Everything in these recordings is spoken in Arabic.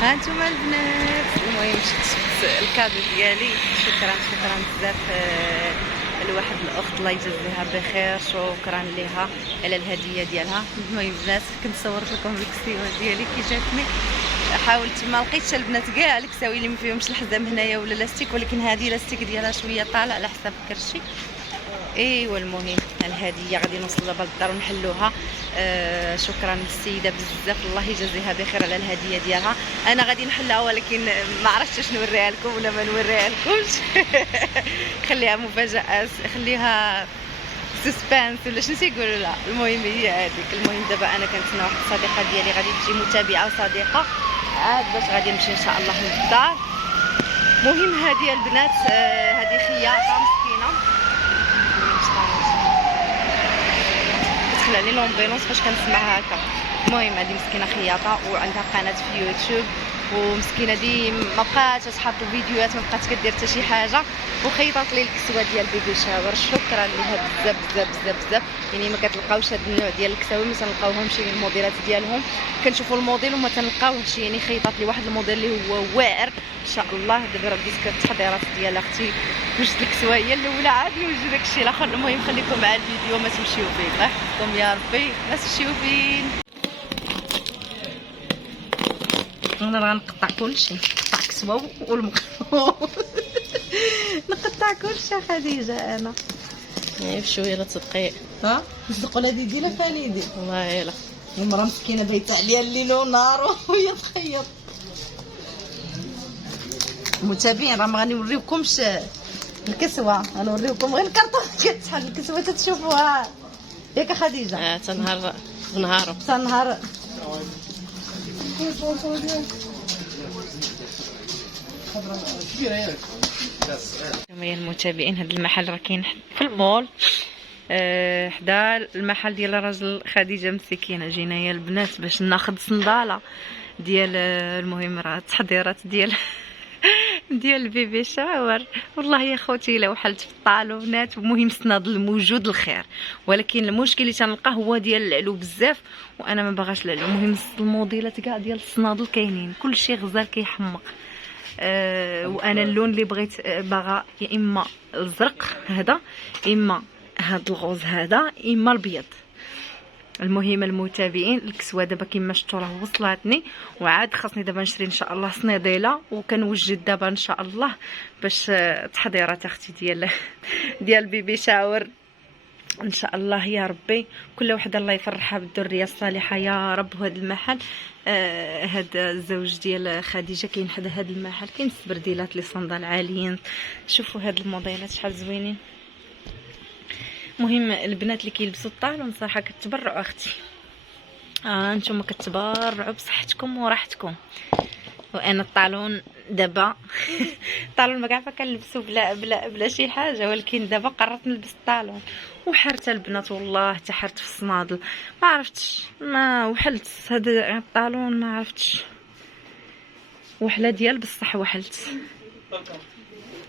ها انتوما البنات. المهم شفت الكادو ديالي. شكرا بزاف لواحد الاخت الله يجزيها بخير. شكرا ليها على الهديه ديالها. المهم البنات كنت صورت لكم الكسيوه ديالي كي جاتني. حاولت ما لقيتش البنات كاع الكساوي اللي ما فيهمش الحزام هنايا ولا لاستيك، ولكن هذه لاستيك ديالها شويه طالع على حساب الكرشي. ايوا المهم الهديه غادي نوصل دابا للدار ونحلوها. شكرا للسيده بزاف الله يجازيها بخير على الهديه ديالها. انا غادي نحلها ولكن ما عرفتش نوريها لكم ولا ما نوريها لكمش. خليها مفاجاه، خليها سسبانس ولا شنو تيقولوا لها. المهم هي هذيك. المهم دابا انا كنتسنى واحد الصديقه ديالي غادي تجي متابعه وصديقه عاد باش غادي نمشي ان شاء الله للدار. المهم هذه البنات هذه خياطه مسكينه كتخلع لي لومبيلونس فاش كنسمعها هكا. المهم هذه مسكينه خياطه وعندها قناه في يوتيوب، ومسكينه دي ما بقاتش تحط الفيديوهات، ما بقاتش كدير حتى شي حاجه، وخيطات لي الكسوه ديال بيبي شاور. شكرا ليها بزاف بزاف بزاف بزاف. يعني ما كتلقاوش هذا النوع ديال الكساوي ما تنلقاوهمش الموديلات ديالهم. كنشوفوا الموديل وما تنلقاوهش. يعني خيطات لي واحد الموديل اللي هو واعر ان شاء الله. دابا راه بديت التحضيرات ديال اختي. وجدت الكسوه هي الاولى عاد نوجد داكشي الاخر. المهم خليكم مع الفيديو ما تمشيو فين. الله يحفظكم يا ربي ما تمشيو فين. انا غنقطع كلشي، نقطع كسوه والمقلوب. نقطع كلشي خديجه انا. بشويه لا تدقيق. ها نصدقوا لا ديدي لا خالدي. والله يلا المراه مسكينه بايته عليا الليل والنهار وهي تخيط. المتابعين راه ما غنوريوكمش الكسوه، غنوريوكم غير الكرطون كتحل الكسوه تتشوفوها ياك خديجه. تنهار بنهارو تنهار. يا المتابعين هذا المحل راه كاين في المول حدا المحل ديال راجل خديجه مسكينه. جينا يا البنات باش ناخذ صنداله ديال المهم راه التحضيرات ديال البيبي شاور. والله يا خوتي الا وحلت في الطالونات. المهم الصنادل الموجود الخير، ولكن المشكل اللي تنلقاه هو ديال العلو بزاف وانا ما باغاش العلو. المهم الموديلات كاع ديال الصنادل كاينين، كلشي غزال كيحمق. وانا اللون اللي بغيت باغا يا اما الزرق هذا، اما هاد الغوز هذا، اما البيض. المهم المتابعين الكسوه دابا كما شفتوا راه وصلتني، وعاد خاصني دابا نشري ان شاء الله صنيديله، وكنوجد دابا ان شاء الله باش تحضيرات اختي ديال بيبي شاور ان شاء الله يا ربي. كل وحده الله يفرحها بالذريه الصالحه يا رب. وهذا المحل هذا الزوج ديال خديجه كاين حدا هذا المحل كاين السبرديلات لي صندال عاليين. شوفوا هاد الموديلات شحال زوينين. المهم البنات اللي كيلبسوا الطالون صراحه كتبرعوا اختي. نتوما كتبرعوا بصحتكم وراحتكم. وانا الطالون دابا الطالون ما كاع كنلبسو بلا شي حاجه، ولكن دابا قررت نلبس الطالون. وحرت البنات والله حتى حرت في الصنادل ما عرفتش، ما وحلت هذا الطالون ما عرفتش وحله ديال بصح وحلت.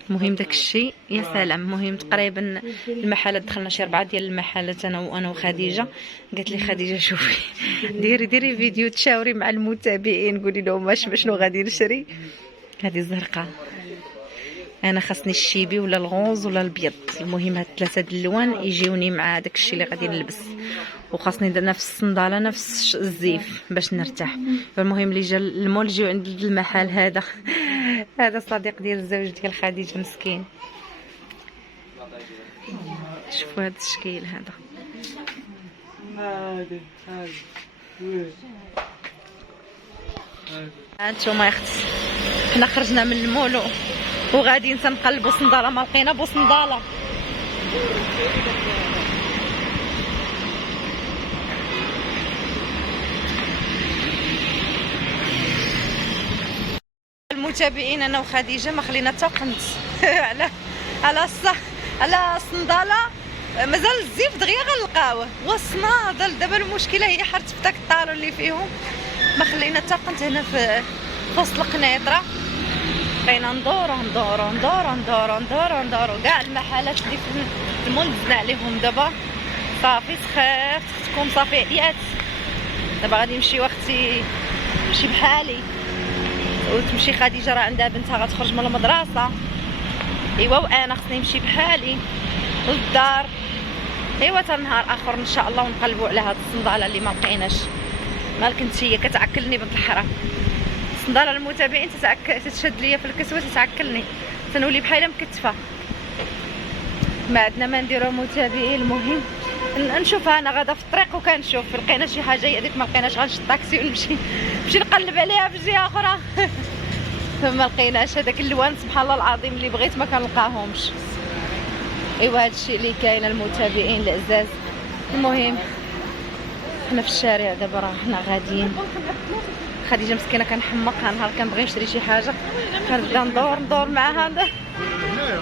المهم داك الشيء يا سلام. المهم تقريبا المحلات دخلنا شي 4 ديال المحلات انا وخديجه. قالت لي خديجه شوفي ديري فيديو تشاوري مع المتابعين قولي لهم شنو غادي نشري. هذه الزرقاء انا خاصني الشيبي ولا الغوز ولا البيض. المهم هاد 3 الالوان يجيوني مع داك الشيء اللي غادي نلبس، وخاصني نفس الصنداله نفس الزيف باش نرتاح. فالمهم اللي جا المول جيو عند المحل هذا هذا صديق ديال الزوج ديال خديجه مسكين. شوفوا هذا الشكل هذا. هانتوما يا اختي حنا خرجنا من المول وغاديين تنقلبوا صنداله ما لقينا بو صنداله. المتابعين انا وخديجه ما خلينا حتى قنت على الصنداله. مازال الزيف دغيا غنلقاوه والصنادل. دابا المشكله هي حرت في داك الطالون اللي فيهم ما خلينا حتى قنت هنا في وسط القنيطره. بقينا ندورو كاع المحلات اللي في المول دزنا عليهم. دابا صافي سخافت اختكم صافي عليات. دابا غادي نمشي واختي نمشي بحالي وتمشي خديجه راه عندها بنتها غتخرج من المدرسه. ايوا وانا خصني نمشي بحالي للدار. ايوا حتى نهار اخر ان شاء الله ونقلبوا على هاد الصنداله اللي ما لقيناش. مالك انت هي كتعكلني بنت الحرام. الصنداله المتابعين تتشد ليا في الكسوه تتعكلني تنولي بحالها مكتفه. ما عندنا ما نديرو متابعين. المهم نشوف انا غادا في الطريق وكنشوف لقينا شي حاجه هذيك ما لقيناش غنشد الطاكسي ونمشي نقلب عليها في جهه اخرى. فما لقيناش هذاك اللوان سبحان الله العظيم اللي بغيت ما كنلقاهمش. ايوا هادشي اللي كاين المتابعين العزاز. المهم حنا في الشارع دابا راه حنا غاديين. خديجه مسكينه كنحمقها نهار كنبغي نشري شي حاجه كنبدا ندور معاها.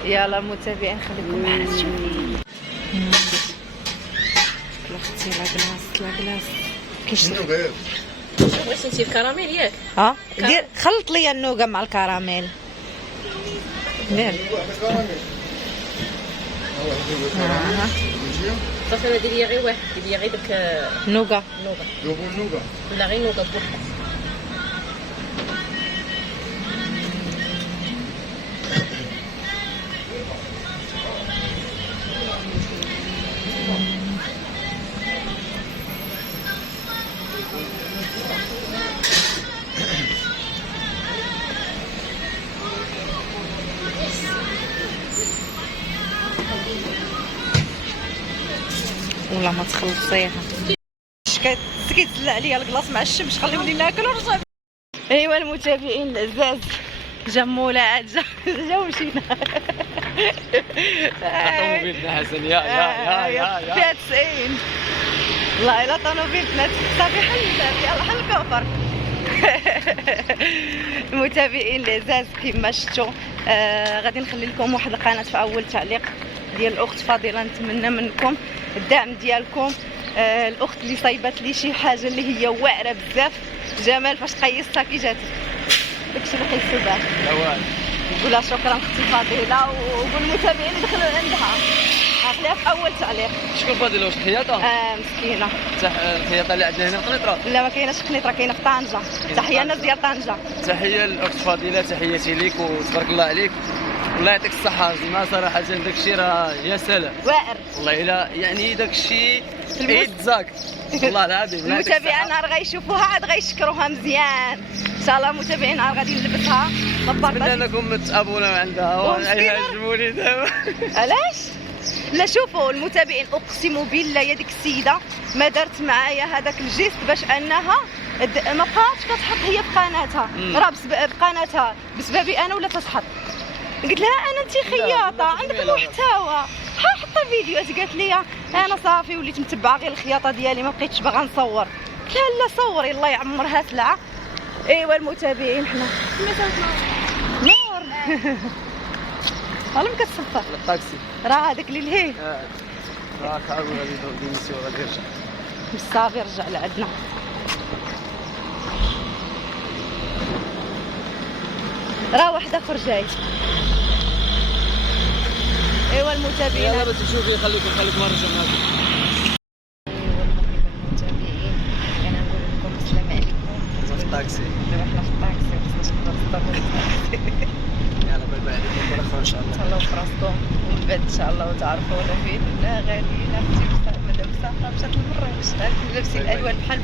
يلا المتابعين خليكم معنا تشوفي. اختي لا كلاص كيشري. واش انتي الكراميل ياك؟ دير خلط لي النوغا مع الكراميل. دير صافي انا ديري غير واحد، ديري غير داك نوغا. لا غير نوغا بوحدها. ولا ما تخلصيها كيتزلع عليا الكلاص مع الشمس. خليوني ناكل ونرجع. ايوا المتابعين العزاز جا مولا جا ومشينا. طوموبيلنا حسن يا فيها 90. والله الا طوموبيلتنا صافي حل يلا حل كفر. المتابعين العزاز كما شفتوا غادي نخلي لكم واحد القناه في اول تعليق ديال الاخت فاضله. نتمنى منكم الدعم ديالكم. الاخت اللي صايبات لي شي حاجه اللي هي واعره بزاف. جمال فاش قيستها كي جات داكشي اللي قيسو باه نقول لها شكرا اختي فاضله وقول المتابعين يدخلوا عندها. خليها في اول تعليق. شكون فاضله واش خياطه؟ مسكينه. الخياطه اللي عندنا هنا في قنيطره؟ لا ما كايناش قنيطره كاينه في طنجه. تحيه الناس ديال طنجه. تحيه للاخت فاضله تحياتي ليك وتبارك الله عليك. الله يعطيك الصحه زعما صراحه داكشي راه يا سلام واعر والله الا يعني داكشي عيد زاك والله العظيم. المتابعين نهار غيشوفوها عاد غيشكروها مزيان ان شاء الله. المتابعين نهار غادي نلبسها نتمنى انكم تابوناو عندها ويعجبوني دابا. علاش؟ لا شوفوا المتابعين اقسم بالله يا ديك السيده ما دارت معايا هذاك الجيست باش انها ما بقاتش كتحط هي في قناتها. راه بقناتها بسببي انا ولا تتحط. قلت لها انا انت خياطه عندك محتوى حط فيديوهات. قالت لي انا صافي وليت متبعه غير الخياطه ديالي ما بقيتش باغا نصور. قلت لها لا صوري الله يعمرها سلعه. ايوا المتابعين حنا نور والله ما كتصفى الطاكسي راه هذاك اللي لهيه راه كارو غادي يمشي وغادي يرجع بالصافي رجع لعندنا. راه واحد اخر جاي. ايوا المتابعين يلا باش تشوفي خليكم نرجع معكم. ايوا المتابعين انا نقول لكم السلام عليكم. في الطاكسي دابا حنا في الطاكسي خصنا نصدر يلا باي باي عليكم مره اخرى ان شاء الله. تهلاو في راسكم ومن بعد ان شاء الله وتعرفونا فين. لا غاديين اختي مادام مسافره مشات للمراكش لابسين الالوان بحال